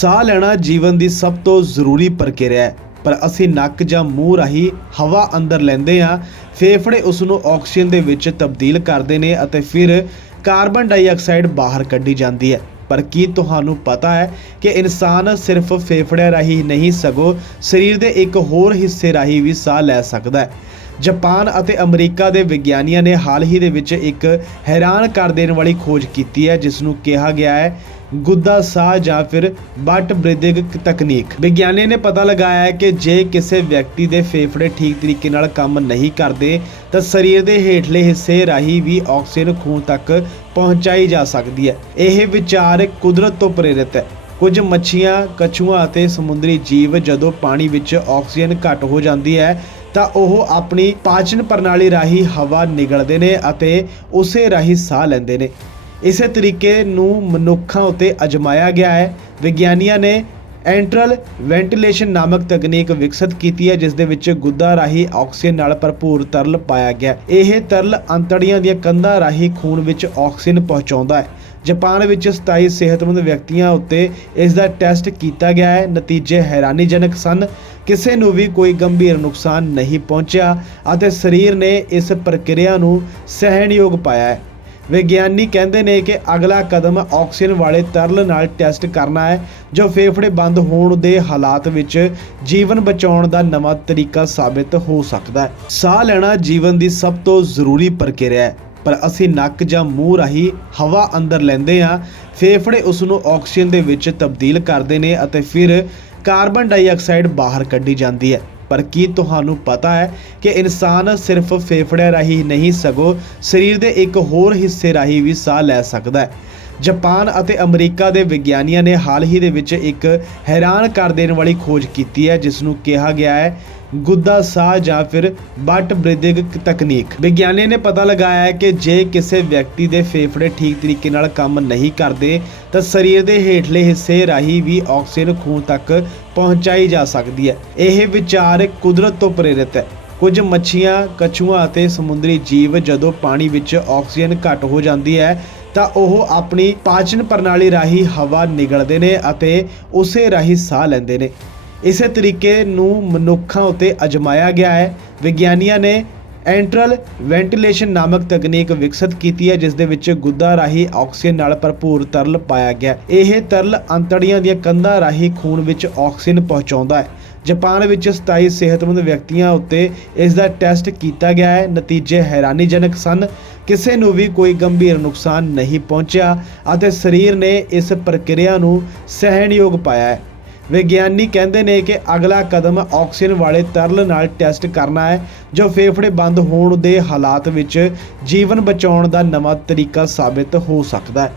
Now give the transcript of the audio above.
ਸਾਹ ਲੈਣਾ ਜੀਵਨ ਦੀ ਸਭ ਤੋਂ ਜ਼ਰੂਰੀ ਪ੍ਰਕਿਰਿਆ ਹੈ। ਪਰ ਅਸੀਂ ਨੱਕ ਜਾਂ ਮੂੰਹ ਰਾਹੀਂ ਹਵਾ ਅੰਦਰ ਲੈਂਦੇ ਹਾਂ, ਫੇਫੜੇ ਉਸ ਨੂੰ ਆਕਸੀਜਨ ਦੇ ਵਿੱਚ ਤਬਦੀਲ ਕਰਦੇ ਨੇ ਅਤੇ ਫਿਰ ਕਾਰਬਨ ਡਾਈਆਕਸਾਈਡ ਬਾਹਰ ਕੱਢੀ ਜਾਂਦੀ ਹੈ। ਪਰ ਕੀ ਤੁਹਾਨੂੰ ਪਤਾ ਹੈ ਕਿ ਇਨਸਾਨ ਸਿਰਫ ਫੇਫੜਿਆਂ ਰਾਹੀਂ ਨਹੀਂ, ਸਗੋਂ ਸਰੀਰ ਦੇ ਇੱਕ ਹੋਰ ਹਿੱਸੇ ਰਾਹੀਂ ਵੀ ਸਾਹ ਲੈ ਸਕਦਾ ਹੈ। ਜਾਪਾਨ ਅਤੇ ਅਮਰੀਕਾ ਦੇ ਵਿਗਿਆਨੀਆਂ ਨੇ ਹਾਲ ਹੀ ਦੇ ਵਿੱਚ ਇੱਕ ਹੈਰਾਨ ਕਰ ਦੇਣ ਵਾਲੀ ਖੋਜ ਕੀਤੀ ਹੈ ਜਿਸ ਨੂੰ ਕਿਹਾ ਗਿਆ ਹੈ ਗੁੱਦਾ ਸਾਹ ਜਾਂ ਫਿਰ ਬੱਟ ਬ੍ਰੀਥਿੰਗ ਤਕਨੀਕ। ਵਿਗਿਆਨੀਆਂ ਨੇ ਪਤਾ ਲਗਾਇਆ ਹੈ ਕਿ ਜੇ ਕਿਸੇ ਵਿਅਕਤੀ ਦੇ ਫੇਫੜੇ ਠੀਕ ਤਰੀਕੇ ਨਾਲ ਕੰਮ ਨਹੀਂ ਕਰਦੇ, ਤਾਂ ਸਰੀਰ ਦੇ ਹੇਠਲੇ ਹਿੱਸੇ ਰਾਹੀਂ ਵੀ ਆਕਸੀਜਨ ਖੂਨ ਤੱਕ ਪਹੁੰਚਾਈ ਜਾ ਸਕਦੀ ਹੈ। ਇਹ ਵਿਚਾਰ ਕੁਦਰਤ ਤੋਂ ਪ੍ਰੇਰਿਤ ਹੈ। ਕੁਝ ਮੱਛੀਆਂ, ਕਛੂਆਂ ਅਤੇ ਸਮੁੰਦਰੀ ਜੀਵ ਜਦੋਂ ਪਾਣੀ ਵਿੱਚ ਆਕਸੀਜਨ ਘੱਟ ਹੋ ਜਾਂਦੀ ਹੈ, ਤਾਂ ਉਹ ਆਪਣੀ ਪਾਚਨ ਪ੍ਰਣਾਲੀ ਰਾਹੀਂ ਹਵਾ ਨਿਗਲਦੇ ਨੇ ਅਤੇ ਉਸੇ ਰਾਹੀਂ ਸਾਹ ਲੈਂਦੇ ਨੇ। ਇਸੇ ਤਰੀਕੇ ਨੂੰ ਮਨੁੱਖਾਂ ਉਤੇ ਅਜਮਾਇਆ ਗਿਆ ਹੈ। ਵਿਗਿਆਨੀਆਂ ਨੇ ਐਂਟਰਲ ਵੈਂਟੀਲੇਸ਼ਨ ਨਾਮਕ ਤਕਨੀਕ ਵਿਕਸਿਤ ਕੀਤੀ ਹੈ, ਜਿਸ ਦੇ ਵਿੱਚ ਗੁੱਦਾ ਰਾਹੀਂ ਆਕਸੀਜਨ ਨਾਲ ਭਰਪੂਰ ਤਰਲ ਪਾਇਆ ਗਿਆ ਇਹ ਤਰਲ ਅੰਤੜੀਆਂ ਦੀਆਂ ਕੰਧਾਂ ਰਾਹੀਂ ਖੂਨ ਵਿੱਚ ਆਕਸੀਜਨ ਪਹੁੰਚਾਉਂਦਾ ਹੈ। ਜਾਪਾਨ ਵਿੱਚ 27 ਸਿਹਤਮੰਦ ਵਿਅਕਤੀਆਂ ਉੱਤੇ ਇਸ ਦਾ ਟੈਸਟ ਕੀਤਾ ਗਿਆ ਹੈ। ਨਤੀਜੇ ਹੈਰਾਨੀਜਨਕ ਸਨ। ਕਿਸੇ ਨੂੰ ਵੀ ਕੋਈ ਗੰਭੀਰ ਨੁਕਸਾਨ ਨਹੀਂ ਪਹੁੰਚਿਆ ਅਤੇ ਸਰੀਰ ਨੇ ਇਸ ਪ੍ਰਕਿਰਿਆ ਨੂੰ ਸਹਿਣਯੋਗ ਪਾਇਆ ਹੈ। ਵਿਗਿਆਨੀ ਕਹਿੰਦੇ ਨੇ ਕਿ ਅਗਲਾ ਕਦਮ ਆਕਸੀਜਨ ਵਾਲੇ ਤਰਲ ਨਾਲ ਟੈਸਟ ਕਰਨਾ ਹੈ, ਜੋ ਫੇਫੜੇ ਬੰਦ ਹੋਣ ਦੇ ਹਾਲਾਤ ਵਿੱਚ ਜੀਵਨ ਬਚਾਉਣ ਦਾ ਨਵਾਂ ਤਰੀਕਾ ਸਾਬਿਤ ਹੋ ਸਕਦਾ ਹੈ। ਸਾਹ ਲੈਣਾ ਜੀਵਨ ਦੀ ਸਭ ਤੋਂ ਜ਼ਰੂਰੀ ਪ੍ਰਕਿਰਿਆ ਹੈ, ਪਰ ਅਸੀਂ ਨੱਕ ਜਾਂ ਮੂੰਹ ਰਾਹੀਂ ਹਵਾ ਅੰਦਰ ਲੈਂਦੇ ਹਾਂ, ਫੇਫੜੇ ਉਸ ਨੂੰ ਆਕਸੀਜਨ ਦੇ ਵਿੱਚ ਤਬਦੀਲ ਕਰਦੇ ਨੇ ਅਤੇ ਫਿਰ ਕਾਰਬਨ ਡਾਈਆਕਸਾਈਡ ਬਾਹਰ ਕੱਢੀ ਜਾਂਦੀ ਹੈ। ਪਰ ਕੀ ਤੁਹਾਨੂੰ ਪਤਾ ਹੈ ਕਿ ਇਨਸਾਨ ਸਿਰਫ ਫੇਫੜਿਆਂ ਰਾਹੀਂ ਨਹੀਂ ਸਗੋਂ ਸਰੀਰ ਦੇ ਇੱਕ ਹੋਰ ਹਿੱਸੇ ਰਾਹੀਂ ਵੀ ਸਾਹ ਲੈ ਸਕਦਾ ਹੈ। ਜਾਪਾਨ ਅਤੇ ਅਮਰੀਕਾ ਦੇ ਵਿਗਿਆਨੀਆਂ ਨੇ ਹਾਲ ਹੀ ਦੇ ਵਿੱਚ ਇੱਕ ਹੈਰਾਨ ਕਰ ਦੇਣ ਵਾਲੀ ਖੋਜ ਕੀਤੀ ਹੈ, ਜਿਸ ਨੂੰ ਕਿਹਾ ਗਿਆ ਹੈ ਗੁੱਦਾ ਸਾਹ ਜਾਂ ਫਿਰ ਬੱਟ ਬ੍ਰੀਥਿੰਗ ਤਕਨੀਕ। ਵਿਗਿਆਨੀ ਨੇ ਪਤਾ ਲਗਾਇਆ ਹੈ ਕਿ ਜੇ ਕਿਸੇ ਵਿਅਕਤੀ ਦੇ ਫੇਫੜੇ ਠੀਕ ਤਰੀਕੇ ਨਾਲ ਕੰਮ ਨਹੀਂ ਕਰਦੇ, ਤਾਂ ਸਰੀਰ ਦੇ ਹੇਠਲੇ ਹਿੱਸੇ ਰਾਹੀਂ ਵੀ ਆਕਸੀਜਨ ਖੂਨ ਤੱਕ ਪਹੁੰਚਾਈ ਜਾ ਸਕਦੀ ਹੈ। ਇਹ ਵਿਚਾਰ ਕੁਦਰਤ ਤੋਂ ਪ੍ਰੇਰਿਤ ਹੈ। ਕੁਝ ਮੱਛੀਆਂ, ਕਛੂਆਂ ਅਤੇ ਸਮੁੰਦਰੀ ਜੀਵ ਜਦੋਂ ਪਾਣੀ ਵਿੱਚ ਆਕਸੀਜਨ ਘੱਟ ਹੋ ਜਾਂਦੀ ਹੈ, ਤਾਂ ਉਹ ਆਪਣੀ ਪਾਚਨ ਪ੍ਰਣਾਲੀ ਰਾਹੀਂ ਹਵਾ ਨਿਗਲਦੇ ਨੇ ਅਤੇ ਉਸੇ ਰਾਹੀਂ ਸਾਹ ਲੈਂਦੇ ਨੇ। ਇਸੇ ਤਰੀਕੇ ਨੂੰ ਮਨੁੱਖਾਂ ਉਤੇ ਅਜਮਾਇਆ ਗਿਆ ਹੈ। ਵਿਗਿਆਨੀਆਂ ਨੇ ਐਂਟਰਲ ਵੈਂਟੀਲੇਸ਼ਨ ਨਾਮਕ ਤਕਨੀਕ ਵਿਕਸਿਤ ਕੀਤੀ ਹੈ, ਜਿਸ ਦੇ ਵਿੱਚ ਗੁੱਦਾ ਰਾਹੀਂ ਆਕਸੀਜਨ ਨਾਲ ਭਰਪੂਰ ਤਰਲ ਪਾਇਆ ਗਿਆ ਇਹ ਤਰਲ ਅੰਤੜੀਆਂ ਦੀਆਂ ਕੰਧਾਂ ਰਾਹੀਂ ਖੂਨ ਵਿੱਚ ਆਕਸੀਜਨ ਪਹੁੰਚਾਉਂਦਾ ਹੈ। ਜਾਪਾਨ ਵਿੱਚ 27 ਸਿਹਤਮੰਦ ਵਿਅਕਤੀਆਂ ਉੱਤੇ ਇਸ ਦਾ ਟੈਸਟ ਕੀਤਾ ਗਿਆ ਹੈ। ਨਤੀਜੇ ਹੈਰਾਨੀਜਨਕ ਸਨ। ਕਿਸੇ ਨੂੰ ਵੀ ਕੋਈ ਗੰਭੀਰ ਨੁਕਸਾਨ ਨਹੀਂ ਪਹੁੰਚਿਆ ਅਤੇ ਸਰੀਰ ਨੇ ਇਸ ਪ੍ਰਕਿਰਿਆ ਨੂੰ ਸਹਿਣਯੋਗ ਪਾਇਆ ਹੈ। ਵਿਗਿਆਨੀ ਕਹਿੰਦੇ ਨੇ ਕਿ ਅਗਲਾ ਕਦਮ ਆਕਸੀਜਨ ਵਾਲੇ ਤਰਲ ਨਾਲ ਟੈਸਟ ਕਰਨਾ ਹੈ, ਜੋ ਫੇਫੜੇ ਬੰਦ ਹੋਣ ਦੇ ਹਾਲਾਤ ਵਿੱਚ ਜੀਵਨ ਬਚਾਉਣ ਦਾ ਨਵਾਂ ਤਰੀਕਾ ਸਾਬਿਤ ਹੋ ਸਕਦਾ ਹੈ।